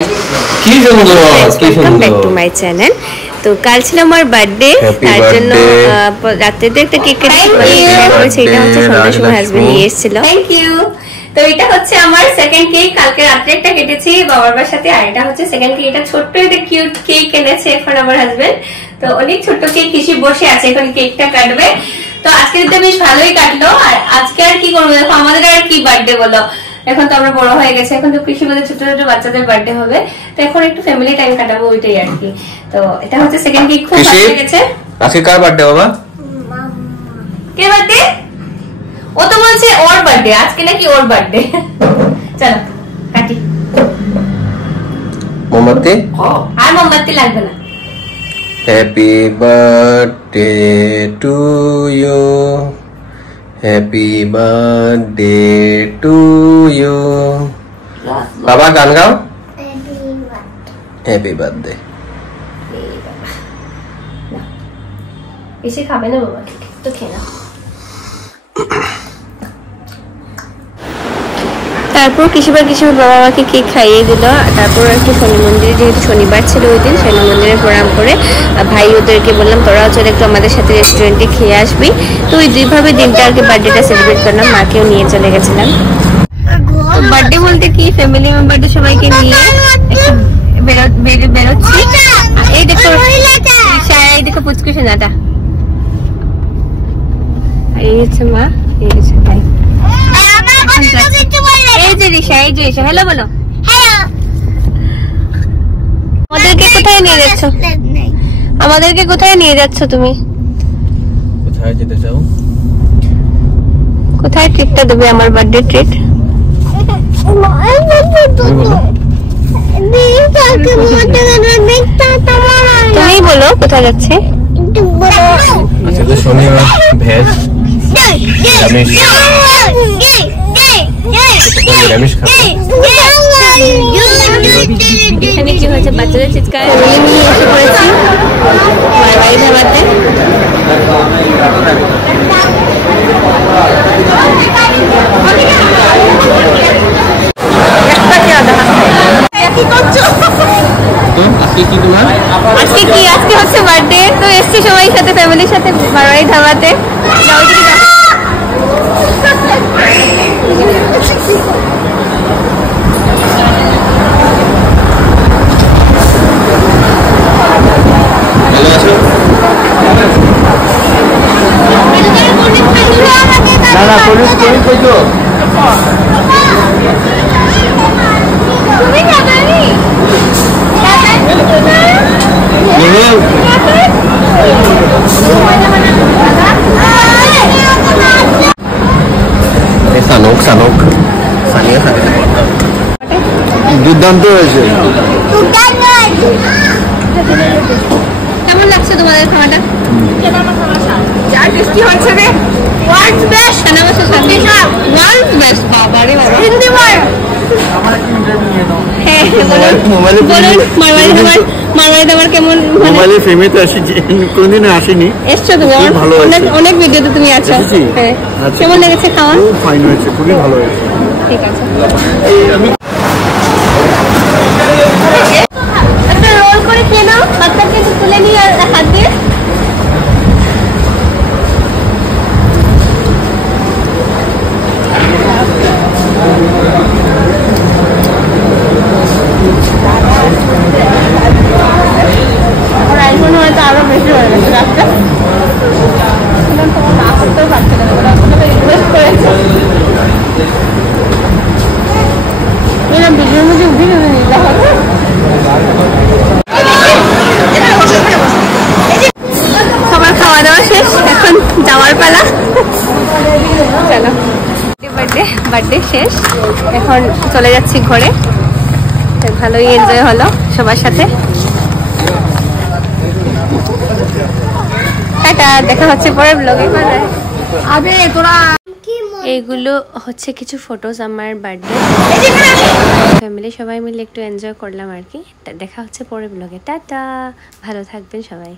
Welcome back to my channel. तो কাল ছিল আমার বার্থডে, তার জন্য রাতেতে একটা কেক কেটেছি। এটা হচ্ছে সন্ধ্যার সময় হাজবেন্ড নিয়ে এসেছিল। Thank you. তো এটা হচ্ছে আমার সেকেন্ড কেক। কালকে রাতে একটা কেটেছি বাবার বাসাতে, আর এটা হচ্ছে সেকেন্ড কেক। এটা ছোট্ট একটা কিউট কেক এনেছে এখন আমার হাজবেন্ড। তো অনেক ছোট্ট কেক, কিসি বসে আছে এখন কেকটা কাটবে। তো আজকে তো বেশ ভালোই কাটলো। আর আজকে আর কি করবো, দেখো আমাদের আর কি বার্থডে বলো, এখন তো আমরা বড় হয়ে গেছে, এখন তো কৃষি মধ্যে ছোট ছোট বাচ্চাদের বার্থডে হবে, তো এখন একটু ফ্যামিলি টাইম কাটাবো, ওইটাই আর কি। তো এটা হচ্ছে সেকেন্ড কেক, খুব ভালো লেগেছে। আজকে কার বার্থডে বাবা? কে বার্থডে? ও তো বলছে ওর বার্থডে, আজকে নাকি ওর বার্থডে। চলো কাটি। মোমবাতি? আর মোমবাতি লাগবে না। Happy birthday to you, happy birthday to you. বাবা গান গাও। Happy birthday. এসে খাবে না বাবা, তো খেয়ে নাও। তারপর কৃষিবার বাবা আমাকে কেক খাইয়ে দিল। তারপর একটু শনি মন্দিরে, যেহেতু শনিবার ছিল ওই দিন, শনি মন্দিরে প্রণাম করে ভাই ওদেরকে বললাম তোরাও চলে একটু আমাদের সাথে রেস্টুরেন্টে খেয়ে আসবি। তো ওই দুইভাবে দিনটা আর কি বার্থডেটা সেলিব্রেট করলাম। মাকেও নিয়ে চলে গেছিলাম। তো বার্থডে বলতে কি ফ্যামিলি মেম্বারদের সবাইকে নিয়ে বেরোচ্ছি। এই দেখো এই দেখো পুচকু সোনাটা, এই হচ্ছে মা, এই হচ্ছে ভাই। এই যে রিশা, এই যে রিশা, হ্যালো বলো। আমাদেরকে কোথায় নিয়ে যাচ্ছ? আমাদেরকে কোথায় নিয়ে যাচ্ছ তুমি? কোথায় যেতে চাও? কোথায় ট্রিটটা দেবে, আমার বার্থডে ট্রিট? তুমি বলো কোথায় যাচ্ছে? আচ্ছা তো শনিবার ভেজ নিরামিষ খাবে। এখানে কি হয়েছে, বাচ্চাদের চিৎকার নিয়ে এসে পড়েছি মারবাড়ি ধাবাতে। আজকে হচ্ছে বার্থডে, তো এসছি সবাই সাথে ফ্যামিলির সাথে মারবাড়ি ধাবাতে। দুর্দান্ত হয়েছে। কেমন লাগছে তোমাদের খাওয়াটা? যা টেস্টি হচ্ছে রে। World's best. নামাজ সাথে ওয়ার্ল্ডস বেস্ট। বাবা রে বাবা, হিন্দি বল। হ্যাঁ মোবাইলে মারবাড়ি দাবার কেমন? মোবাইলে ফেমেতে আসি, কোনদিন আসেনি। এসছো তুমি? অনেক ভিডিওতে তুমি আছো। হ্যাঁ, কেমন লেগেছে খাওয়া? খুব ফাইন হয়েছে, খুবই ভালো হয়েছে। ঠিক আছে, আমি একটা রোল করে খেয়ে নাও, বাচ্চাকে তুলে নিয়ে আর হাত দিয়ে। হয়তো আরো বেশি হয়ে গেছে রাস্তা, তোমার না করতেও পারছে না, রিকোয়েস্ট করেছে। এরকম ভিডিওর মধ্যে উঠে গেছে নিতে হবে। সবার খাওয়া দাওয়া শেষ, এখন যাওয়ার পালা। চলো, বার্থডে শেষ, এখন চলে যাচ্ছি ঘরে। ভালোই এনজয় হলো সবার সাথে। দেখা হচ্ছে পরের ব্লগে। আবে তোরা, এইগুলো হচ্ছে কিছু ফটোজ আমার বার্থডে, ফ্যামিলি সবাই মিলে একটু এনজয় করলাম আর কি। দেখা হচ্ছে পরের ব্লগে। টাটা, ভালো থাকবেন সবাই।